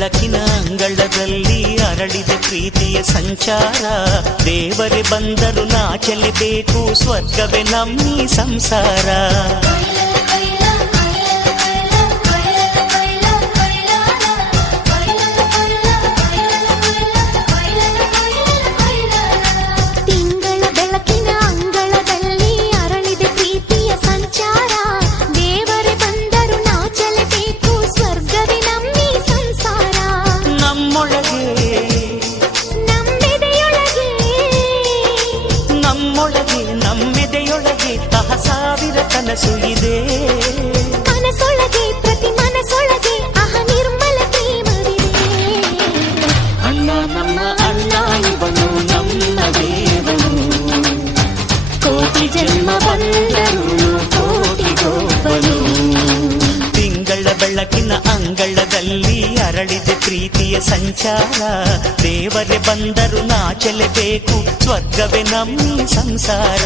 ಬೆಳಕಿನ ಅಂಗಳದಲ್ಲಿ ಅರಳಿದ ಪ್ರೀತಿಯ ಸಂಚಾರ. ದೇವರೇ ಬಂದರು ನಾಚಲೇಬೇಕು, ಸ್ವರ್ಗವೇ ನಮ್ಮಿ ಸಂಸಾರ. ನಮ್ಮೆದೆಯೊಳಗೆ ಸಾವಿರ ಕನಸು ಇದೆ. ಕನಸೊಳಗೆ ಪ್ರತಿ ಮನಸೊಳಗೆ ನಿರ್ಮಲ ಪ್ರೇಮವಿದೆ. ಅಣ್ಣ ನಮ್ಮ ಅಣ್ಣ ಇವನು ನಮ್ಮ ದೇವನು, ಕೋಟಿ ಜನ್ಮ ಬಂದರು ಕೋಟಿಗೊಬ್ಬನು. ತಿಂಗಳ ಬೆಳಕಿನ ಅಂಗಳದಲ್ಲಿ ಅರಳಿದ ಪ್ರೀತಿಯ ಸಂಚಾರ. ದೇವರೇ ಬಂದರು ನಾಚಲೇಬೇಕು, ಸ್ವರ್ಗವೇ ನಮ್ಮಿ ಸಂಸಾರ.